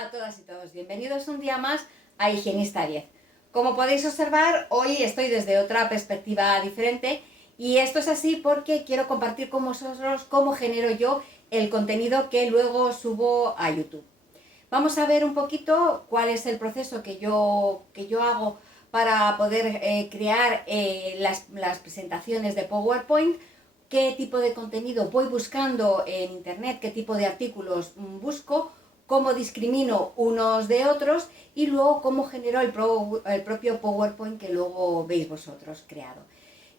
a todas y todos, bienvenidos un día más a Higienista 10. Como podéis observar, hoy estoy desde otra perspectiva diferente y esto es así porque quiero compartir con vosotros cómo genero yo el contenido que luego subo a YouTube. Vamos a ver un poquito cuál es el proceso que yo hago para poder crear las presentaciones de PowerPoint, qué tipo de contenido voy buscando en internet, qué tipo de artículos busco, cómo discrimino unos de otros y luego cómo genero el propio PowerPoint que luego veis vosotros creado.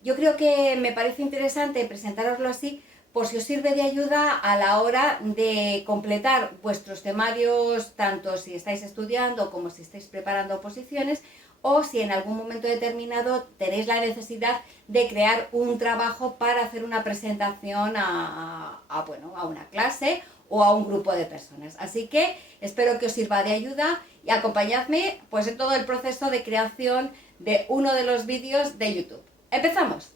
Yo creo que me parece interesante presentároslo así por si os sirve de ayuda a la hora de completar vuestros temarios, tanto si estáis estudiando como si estáis preparando oposiciones, o si en algún momento determinado tenéis la necesidad de crear un trabajo para hacer una presentación a una clase o a un grupo de personas. Así que espero que os sirva de ayuda y acompañadme pues en todo el proceso de creación de uno de los vídeos de YouTube. ¡Empezamos!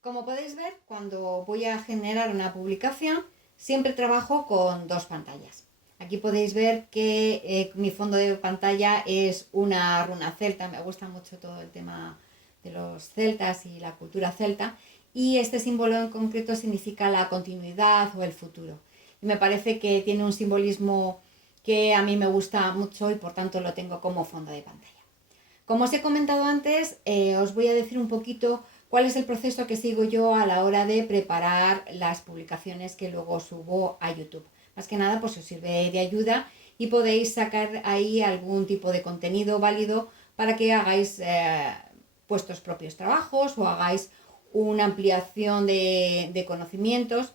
Como podéis ver, cuando voy a generar una publicación, siempre trabajo con dos pantallas. Aquí podéis ver que mi fondo de pantalla es una runa celta. Me gusta mucho todo el tema de los celtas y la cultura celta. Y este símbolo en concreto significa la continuidad o el futuro. Y me parece que tiene un simbolismo que a mí me gusta mucho y por tanto lo tengo como fondo de pantalla. Como os he comentado antes, os voy a decir un poquito cuál es el proceso que sigo yo a la hora de preparar las publicaciones que luego subo a YouTube. Más que nada, pues os sirve de ayuda y podéis sacar ahí algún tipo de contenido válido para que hagáis vuestros propios trabajos o hagáis una ampliación de conocimientos,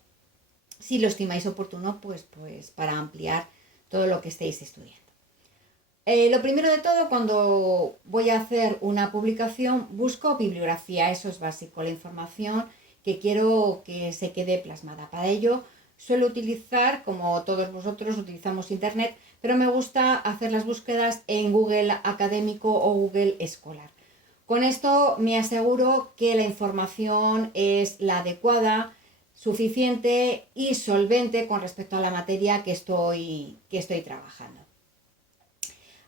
si lo estimáis oportuno, pues para ampliar todo lo que estéis estudiando. Lo primero de todo, cuando voy a hacer una publicación, busco bibliografía, eso es básico, la información que quiero que se quede plasmada. Para ello suelo utilizar, como todos vosotros utilizamos internet, pero me gusta hacer las búsquedas en Google Académico o Google Escolar. Con esto me aseguro que la información es la adecuada, suficiente y solvente con respecto a la materia que estoy trabajando.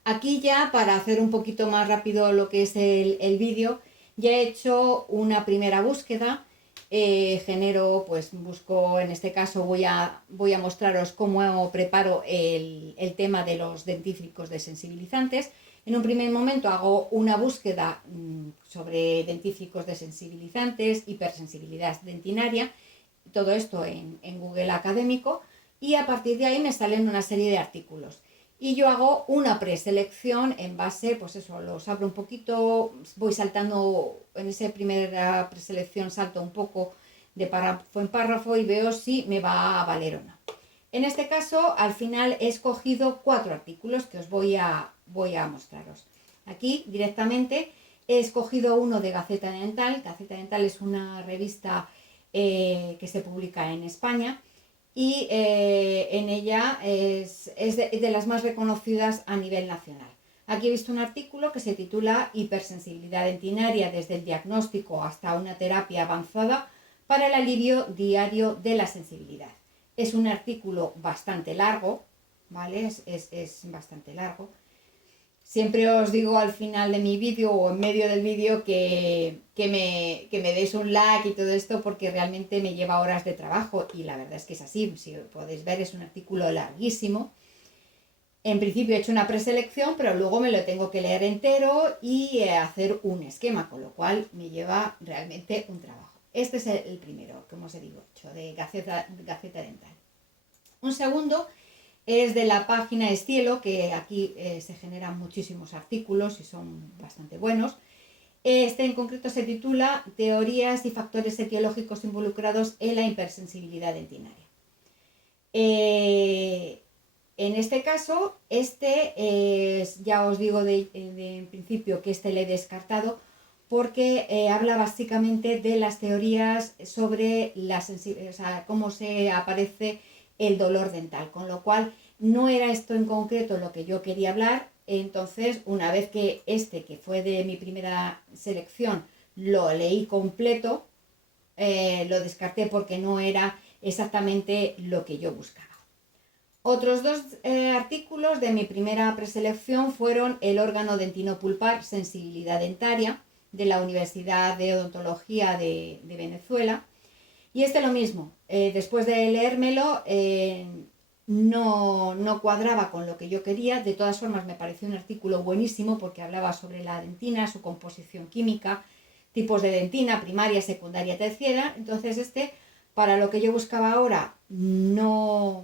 Aquí ya, para hacer un poquito más rápido lo que es el vídeo, ya he hecho una primera búsqueda. Busco, en este caso voy a mostraros cómo preparo el tema de los dentífricos desensibilizantes. En un primer momento hago una búsqueda sobre dentífricos desensibilizantes, hipersensibilidad dentinaria, todo esto en Google Académico, y a partir de ahí me salen una serie de artículos. Y yo hago una preselección en base, pues eso, los abro un poquito, voy saltando, en esa primera preselección salto un poco de párrafo en párrafo y veo si me va a valer o no. En este caso, al final he escogido 4 artículos que os voy a mostraros. Aquí directamente he escogido uno de Gaceta Dental. Gaceta Dental es una revista que se publica en España. Y en ella es de las más reconocidas a nivel nacional. Aquí he visto un artículo que se titula Hipersensibilidad dentinaria desde el diagnóstico hasta una terapia avanzada para el alivio diario de la sensibilidad. Es un artículo bastante largo, ¿vale? Es bastante largo. Siempre os digo al final de mi vídeo o en medio del vídeo que me deis un like y todo esto porque realmente me lleva horas de trabajo y la verdad es que es así. Si podéis ver, es un artículo larguísimo. En principio he hecho una preselección, pero luego me lo tengo que leer entero y hacer un esquema, con lo cual me lleva realmente un trabajo. Este es el primero, como os he dicho, de Gaceta Dental. Un segundo es de la página Escielo, que aquí se generan muchísimos artículos y son bastante buenos. Este en concreto se titula Teorías y factores etiológicos involucrados en la hipersensibilidad dentinaria. En este caso, ya os digo en principio que le he descartado porque habla básicamente de las teorías sobre cómo se aparece el dolor dental, con lo cual no era esto en concreto lo que yo quería hablar. Entonces, una vez que que fue de mi primera selección, lo leí completo, lo descarté porque no era exactamente lo que yo buscaba. Otros dos artículos de mi primera preselección fueron el órgano dentino-pulpar, sensibilidad dentaria, de la Universidad de Odontología de Venezuela. Y lo mismo, después de leérmelo, no cuadraba con lo que yo quería. De todas formas, me pareció un artículo buenísimo porque hablaba sobre la dentina, su composición química, tipos de dentina, primaria, secundaria, terciaria. Entonces para lo que yo buscaba ahora, no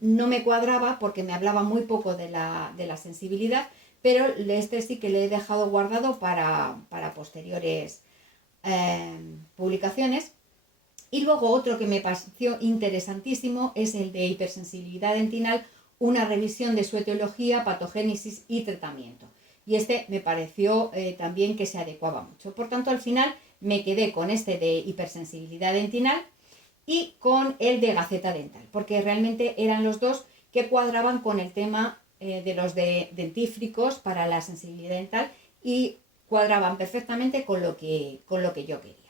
me cuadraba porque me hablaba muy poco de la sensibilidad, pero sí que le he dejado guardado para posteriores publicaciones. Y luego otro que me pareció interesantísimo es el de hipersensibilidad dentinal, una revisión de su etiología, patogénesis y tratamiento. Y me pareció también que se adecuaba mucho. Por tanto, al final me quedé con de hipersensibilidad dentinal y con el de Gaceta Dental, porque realmente eran los dos que cuadraban con el tema de los dentífricos para la sensibilidad dental y cuadraban perfectamente con lo que yo quería.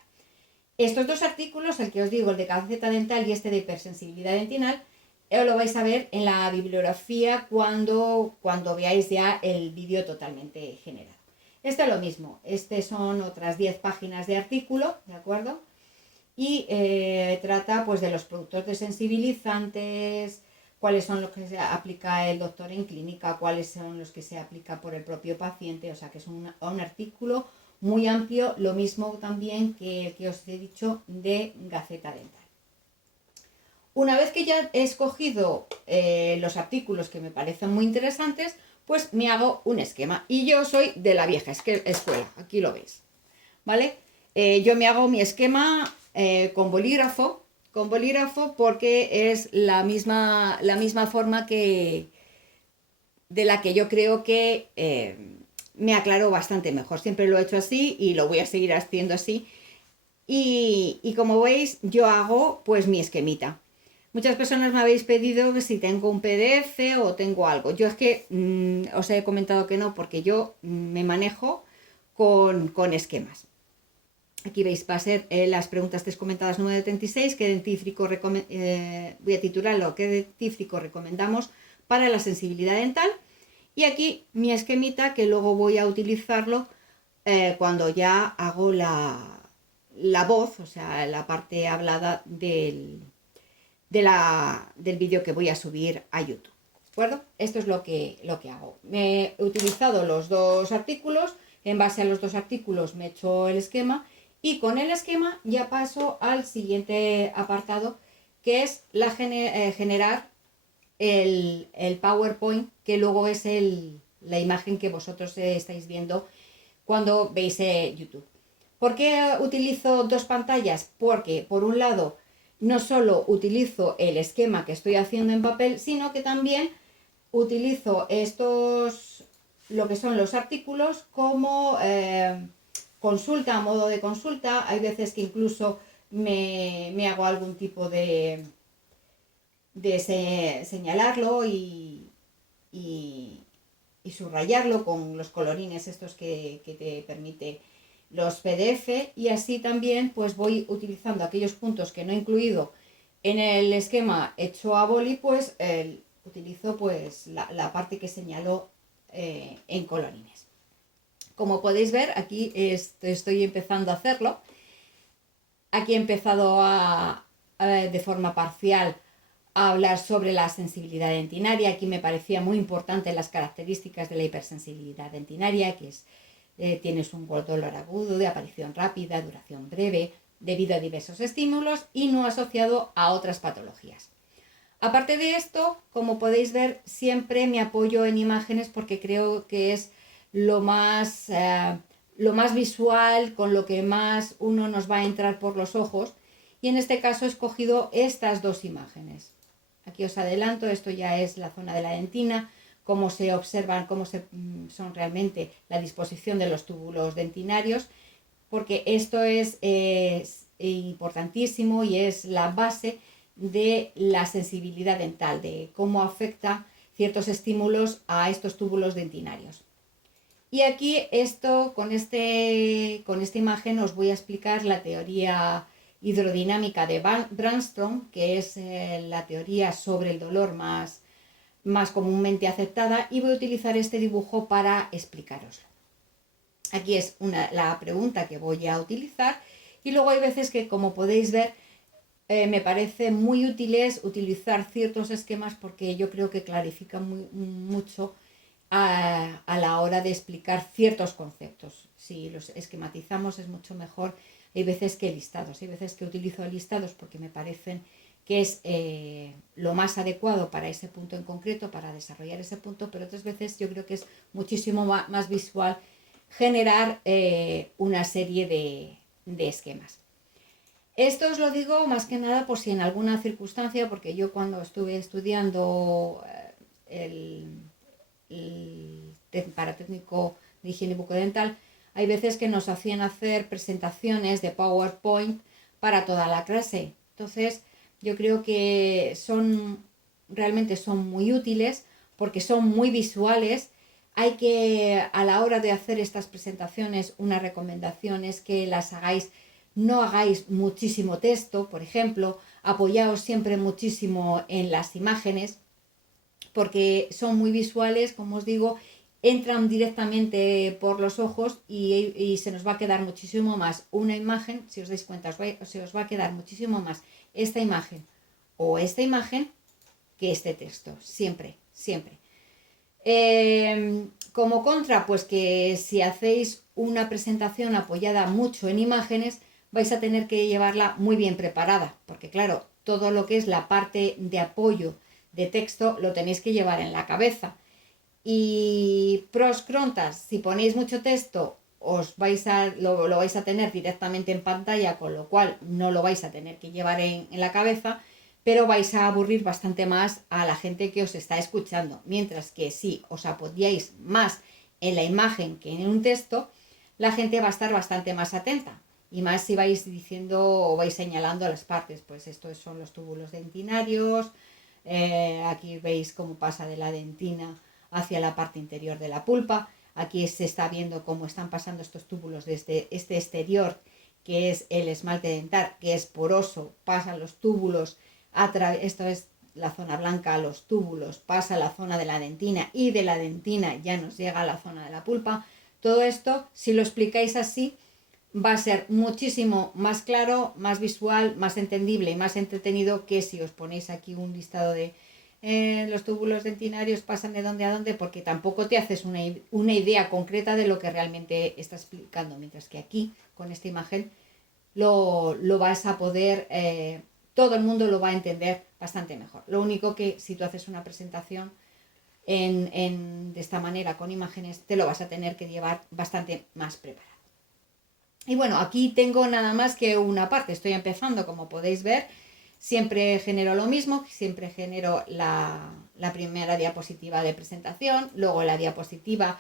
Estos dos artículos, el que os digo, el de Gaceta Dental y de hipersensibilidad dentinal, lo vais a ver en la bibliografía cuando veáis ya el vídeo totalmente generado. Es lo mismo, son otras 10 páginas de artículo, ¿de acuerdo? Y trata pues de los productos desensibilizantes, cuáles son los que se aplica el doctor en clínica, cuáles son los que se aplica por el propio paciente, o sea que es un artículo muy amplio, lo mismo también que el que os he dicho de Gaceta Dental. Una vez que ya he escogido los artículos que me parecen muy interesantes, pues me hago un esquema. Y yo soy de la vieja escuela, aquí lo veis, ¿vale? Yo me hago mi esquema con bolígrafo porque es la misma forma de la que yo creo que me aclaro bastante mejor. Siempre lo he hecho así y lo voy a seguir haciendo así. Y como veis, yo hago pues mi esquemita. Muchas personas me habéis pedido que si tengo un PDF o tengo algo. Yo os he comentado que no, porque yo me manejo con esquemas. Aquí veis, va a ser las preguntas comentadas número 36, ¿qué dentífrico voy a titularlo, ¿qué dentífrico recomendamos para la sensibilidad dental? Y aquí mi esquemita, que luego voy a utilizarlo cuando ya hago la voz, o sea, la parte hablada del vídeo que voy a subir a YouTube. ¿De acuerdo? Esto es lo que hago. He utilizado los dos artículos, en base a los dos artículos me he hecho el esquema y con el esquema ya paso al siguiente apartado, que es generar el PowerPoint, que luego es la imagen que vosotros estáis viendo cuando veis YouTube. ¿Por qué utilizo dos pantallas? Porque por un lado no solo utilizo el esquema que estoy haciendo en papel, sino que también utilizo lo que son los artículos como consulta, a modo de consulta. Hay veces que incluso me hago algún tipo de señalarlo y subrayarlo con los colorines estos que te permite los PDF, y así también pues voy utilizando aquellos puntos que no he incluido en el esquema hecho a boli, pues utilizo pues la parte que señalo en colorines. Como podéis ver, aquí estoy empezando a hacerlo. Aquí he empezado de forma parcial a hablar sobre la sensibilidad dentinaria. Aquí me parecía muy importante las características de la hipersensibilidad dentinaria, que tienes un dolor agudo, de aparición rápida, duración breve, debido a diversos estímulos y no asociado a otras patologías. Aparte de esto, como podéis ver, siempre me apoyo en imágenes porque creo que es lo más visual, con lo que más uno nos va a entrar por los ojos, y en este caso he escogido estas dos imágenes. Aquí os adelanto, esto ya es la zona de la dentina, cómo se observan, son realmente la disposición de los túbulos dentinarios, porque esto es importantísimo y es la base de la sensibilidad dental, de cómo afecta ciertos estímulos a estos túbulos dentinarios. Y aquí con esta imagen os voy a explicar la teoría hidrodinámica de Brandstrom, que es la teoría sobre el dolor más más comúnmente aceptada y voy a utilizar este dibujo para explicaroslo. Aquí es la pregunta que voy a utilizar y luego hay veces que, como podéis ver, me parece muy útiles utilizar ciertos esquemas porque yo creo que clarifican mucho a la hora de explicar ciertos conceptos. Si los esquematizamos es mucho mejor. Hay veces que listados, hay veces que utilizo listados porque me parecen que es lo más adecuado para ese punto en concreto, para desarrollar ese punto, pero otras veces yo creo que es muchísimo más visual generar una serie de esquemas. Esto os lo digo más que nada por si en alguna circunstancia, porque yo cuando estuve estudiando para técnico de higiene bucodental, hay veces que nos hacían hacer presentaciones de PowerPoint para toda la clase. Entonces, yo creo que realmente son muy útiles porque son muy visuales. Hay que, a la hora de hacer estas presentaciones, una recomendación es que las hagáis, no hagáis muchísimo texto, por ejemplo, apoyaos siempre muchísimo en las imágenes, porque son muy visuales, como os digo, entran directamente por los ojos y se nos va a quedar muchísimo más una imagen, si os dais cuenta, se os va a quedar muchísimo más esta imagen o esta imagen que este texto, siempre, siempre. Como contra, pues que si hacéis una presentación apoyada mucho en imágenes, vais a tener que llevarla muy bien preparada, porque claro, todo lo que es la parte de apoyo de texto lo tenéis que llevar en la cabeza. Y pros contras, si ponéis mucho texto, lo vais a tener directamente en pantalla, con lo cual no lo vais a tener que llevar en la cabeza, pero vais a aburrir bastante más a la gente que os está escuchando. Mientras que si os apoyáis más en la imagen que en un texto, la gente va a estar bastante más atenta. Y más si vais diciendo o vais señalando las partes, pues estos son los túbulos dentinarios, aquí veis cómo pasa de la dentina hacia la parte interior de la pulpa. Aquí se está viendo cómo están pasando estos túbulos desde este exterior, que es el esmalte dental, que es poroso, pasan los túbulos, esto es la zona blanca, los túbulos, pasa la zona de la dentina y de la dentina ya nos llega a la zona de la pulpa. Todo esto, si lo explicáis así, va a ser muchísimo más claro, más visual, más entendible y más entretenido que si os ponéis aquí un listado de los túbulos dentinarios pasan de dónde a dónde, porque tampoco te haces una idea concreta de lo que realmente está explicando, mientras que aquí, con esta imagen, lo vas a poder, todo el mundo lo va a entender bastante mejor. Lo único que si tú haces una presentación de esta manera, con imágenes, te lo vas a tener que llevar bastante más preparado. Y bueno, aquí tengo nada más que una parte, estoy empezando, como podéis ver, siempre genero lo mismo, siempre genero la primera diapositiva de presentación, luego la diapositiva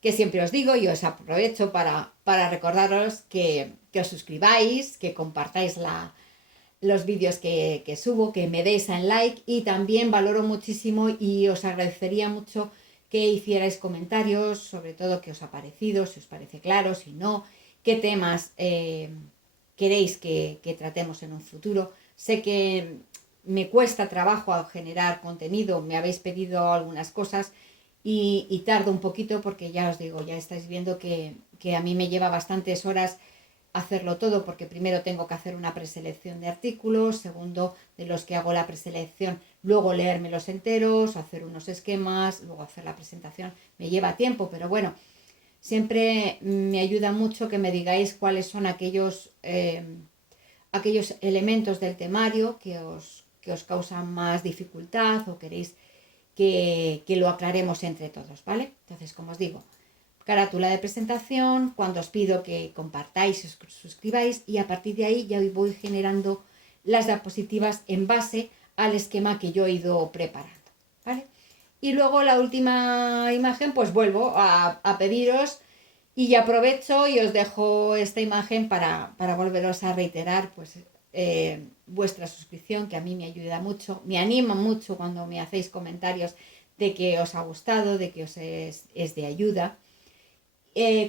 que siempre os digo y os aprovecho para recordaros que os suscribáis, que compartáis los vídeos que subo, que me deis en like y también valoro muchísimo y os agradecería mucho que hicierais comentarios, sobre todo qué os ha parecido, si os parece claro, si no, qué temas queréis que tratemos en un futuro. Sé que me cuesta trabajo generar contenido, me habéis pedido algunas cosas y tardo un poquito porque ya os digo, ya estáis viendo que a mí me lleva bastantes horas hacerlo todo, porque primero tengo que hacer una preselección de artículos, segundo, de los que hago la preselección, luego leérmelos enteros, hacer unos esquemas, luego hacer la presentación. Me lleva tiempo, pero bueno, siempre me ayuda mucho que me digáis cuáles son aquellos elementos del temario que os causan más dificultad o queréis que lo aclaremos entre todos, ¿vale? Entonces, como os digo, carátula de presentación, cuando os pido que compartáis y os suscribáis, y a partir de ahí ya voy generando las diapositivas en base al esquema que yo he ido preparando, ¿vale? Y luego la última imagen, pues vuelvo a pediros y aprovecho y os dejo esta imagen para volveros a reiterar pues vuestra suscripción, que a mí me ayuda mucho, me anima mucho cuando me hacéis comentarios de que os ha gustado, de que os es de ayuda.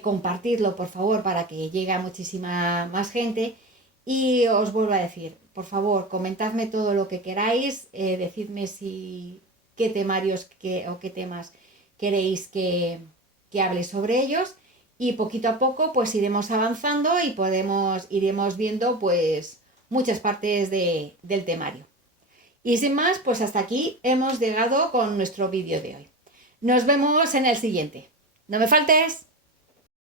Compartidlo por favor para que llegue a muchísima más gente y os vuelvo a decir, por favor, comentadme todo lo que queráis, decidme si qué temarios o qué temas queréis que hable sobre ellos, y poquito a poco pues iremos avanzando y iremos viendo pues muchas partes del temario. Y sin más, pues hasta aquí hemos llegado con nuestro vídeo de hoy. Nos vemos en el siguiente. ¡No me faltes!